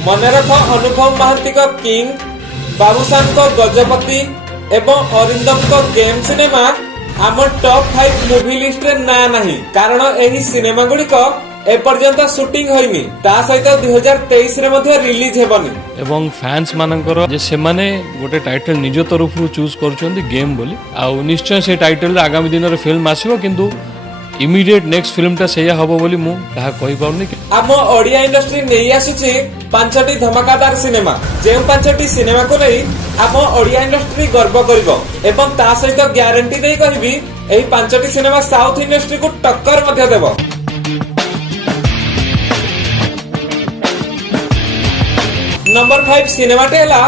मन रख अनुभव महांती को किंग, बाबूशान को गजपति एवं अरिंदम को गेम सिनेमा आम टॉप 5 मूवी लिस्ट रे ना नहीं, कारण एही सिनेमा गुड़िक एपर्यंत शूटिंग होइनी, ता सहित 2023 रे मध्ये रिलीज हेबनी। एवं फैंस मानकर जे से माने गोटे टाइटल निज तरफ चूज करछन्ती गेम बोली, आ निश्चय से टाइटल रे आगामी दिन रे फिल्म आसीबो, किंतु इमीडिएट नेक्स्ट फिल्म टा सेया हबो बोली मु कहा कहि पाउनी। आम ओडिया इंडस्ट्री नै आसुची 5टी धमाकादार सिनेमा, जे 5टी सिनेमा को नै आम ओडिया इंडस्ट्री गर्व करिवो, एवं ता सहित ग्यारंटी दे कहबी एही 5टी सिनेमा साउथ इंडस्ट्री को टक्कर मध्ये देबो। नंबर 5 सिनेमा टेला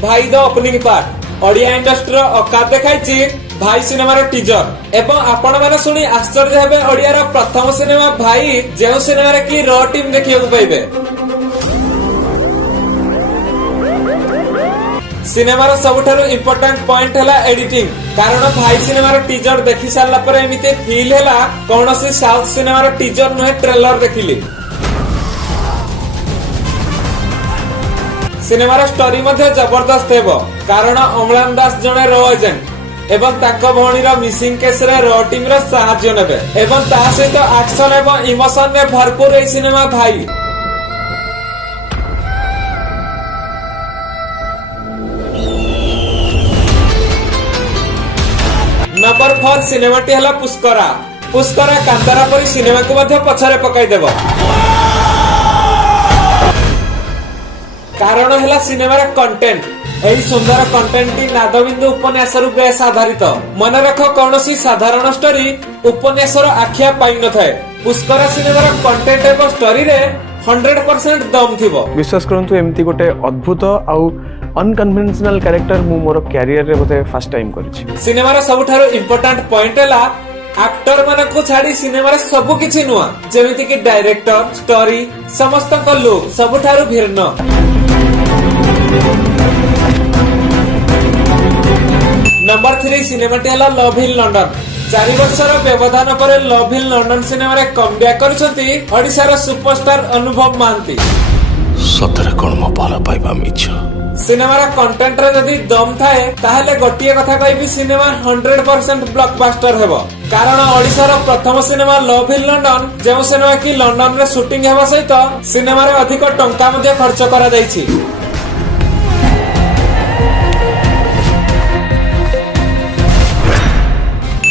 भाई the opening part. Odia industry औकात देखाइछि भाई सिनेमार टीजर, एवं आपण माने सुनी आश्चर्य हेबे ओडिया रो प्रथम सिनेमा भाई, जे सिनेमा रे की रॉ टीम देखियो पाइबे। सिनेमार सबुठारु इंपोर्टेंट पॉइंट हला एडिटिंग, कारण भाई सिनेमार टीजर देखि सारला पर एमिते फील हला कोनोसी साउथ सिनेमार टीजर नहे ट्रेलर देखिली। सिनेमार स्टोरी मध्ये जबरदस्त हेबो, कारण अमलान दास जने रॉ एजेंट एवं ताको भौणीर मिसिंग केस रे रॉ टीम रो सहाय्य नेबे, एवं ता सहित एक्शन एवं इमोशन ने भरपूर ए सिनेमा भाई। नंबर 4 सिनेमाटी हला पुष्करा। पुष्करा कांतारा परी सिनेमा को मध्ये पछरे पकाई देबो, कारण हला सिनेमार कंटेंट। एही सुंदर कंटेंट टी नादबिंदु उपन्यास रु बेस आधारित। मन रख कोनोसी साधारण स्टोरी उपन्यास रो आखिया पाइ न थाए। पुष्करा सिनेमार कंटेंट एवं स्टोरी रे 100% दम थिबो। विश्वास करंतु एमती गोटे अद्भुत आउ अनकन्वेंशनल कैरेक्टर मु मोर कैरियर रे बोथे फर्स्ट टाइम करिछि। सिनेमार सबुठारो इंपोर्टेंट पॉइंट हला एक्टर मानक को छाड़ी सिनेमा रे सब किछि नुआ, जेमिति कि डायरेक्टर, स्टोरी, समस्त को लुक सबुठारो भिन्न। नंबर 3 सिनेमाटी हला लव इन लंडन। 4 वर्षर व्यवधान पर लव इन लंडन सिनेमा रे कमबैक करछंती ओडिसा रो सुपरस्टार अनुभव महांती। सतरे कोन मो पाला पाइबा मिछ। सिनेमार कंटेंट रे जदी दम थाए ताहले गोटिए कथा कहबी सिनेमा 100% ब्लॉकबस्टर हेबो, कारण ओडिसा रो प्रथम cinema love in London, J cinema कि लंडन रे शूटिंग हेबा सहित सिनेमा रे अधिक टंका मध्ये खर्च करा जायछि।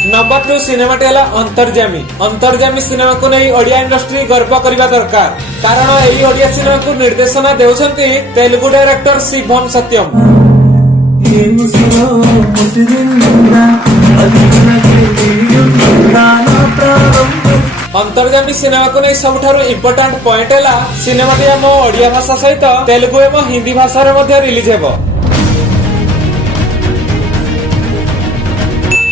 नंबर 2 सिनेमाटी हला अंतर्जामी। अंतर्जामी सिनेमा को नै ओडिया इंडस्ट्री गर्व करिबा दरकार, कारण एही ओडिया सिनेमा को निर्देशना देउछंती तेलुगु डायरेक्टर शिवम सत्यम। अंतर्जामी सिनेमा को नै सबठारु इंपोर्टेंट पॉइंट हला सिनेमाटी हम ओडिया भाषा सहित तेलुगु एवं हिंदी भाषा रे मध्ये रिलीज हेबो।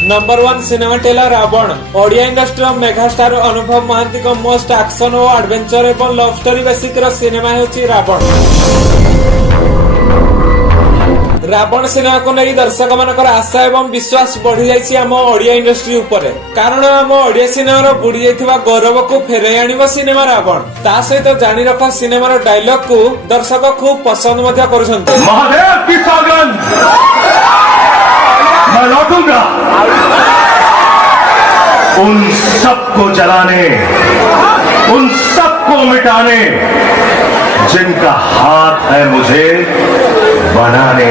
नंबर 1 सिनेमा टेला रावण। ओडिया इंडस्ट्री मेगास्टार अनुभव महांती को मोस्ट एक्शन और एडवेंचर एवं लव स्टोरी बेसिक रो सिनेमा हेउची रावण। रावण सिनेमा को नै दर्शक मानकर आशा एवं विश्वास बढ़ी जायछि हम ओडिया इंडस्ट्री ऊपर, कारण हम ओडिया सिनेमा रो बुडी जायथिबा गौरव को फेरै आनिबो सिनेमा रावण। ता सहित जानि रख सिनेमा रो डायलॉग को दर्शक खूब पसंद मध्ये करूछन्ते। महादेव की सौगंध मैं लौटूंगा उन सबको जलाने, उन सबको मिटाने जिनका हाथ है मुझे बनाने।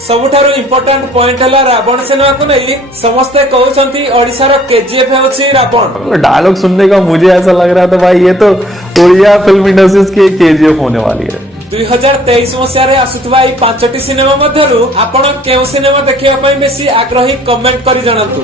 सबुठारु इंपोर्टेंट पॉइंट हला रावण सिनेमा को नहीं समस्ते कहउछंती ओडिसा रो केजीएफ हेउची रावण। डायलॉग सुनने का मुझे ऐसा लग रहा था भाई ये तो ओडिया फिल्म इंडस्ट्री की केजीएफ होने वाली है। 2023 मसिया रे आसुतबा ई 5टी सिनेमा मध्यरु आपण केउ सिनेमा देखिबा पई बेसी आग्रही कमेंट करी जणांतु।